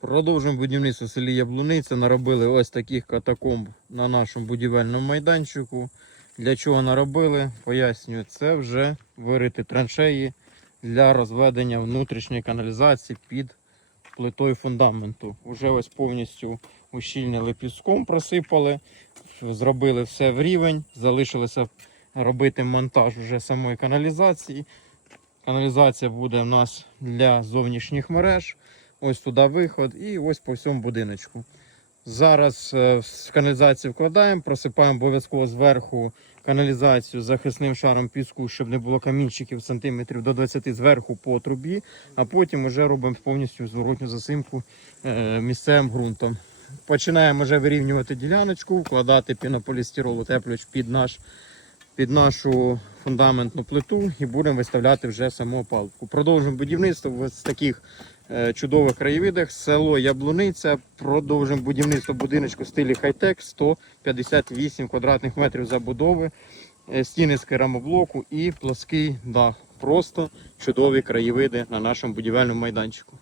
Продовжуємо будівництво селі Яблуниця. Наробили ось таких катакомб на нашому будівельному майданчику. Для чого наробили? Пояснюю, це вже вирити траншеї для розведення внутрішньої каналізації під плитою фундаменту. Уже ось повністю ущільнили піском, просипали, зробили все в рівень, залишилося робити монтаж уже самої каналізації. Каналізація буде у нас для зовнішніх мереж. Ось туди виход і ось по всьому будиночку. Зараз е, в каналізацію вкладаємо, просипаємо обов'язково зверху каналізацію захисним шаром піску, щоб не було камінчиків сантиметрів до 20 зверху по трубі, а потім вже робимо повністю зворотню засимку е, місцевим ґрунтом. Починаємо вже вирівнювати діляночку, вкладати пінополістирол утеплювач під наш під нашу фундаментну плиту і будемо виставляти вже саму опалубку. Продовжуємо будівництво ось таких чудових краєвидах. Село Яблуниця. Продовжимо будівництво будиночку в стилі хай-тек 158 квадратних метрів забудови, е, стіни з керамоблоку і плоский дах. Просто чудові краєвиди на нашому будівельному майданчику.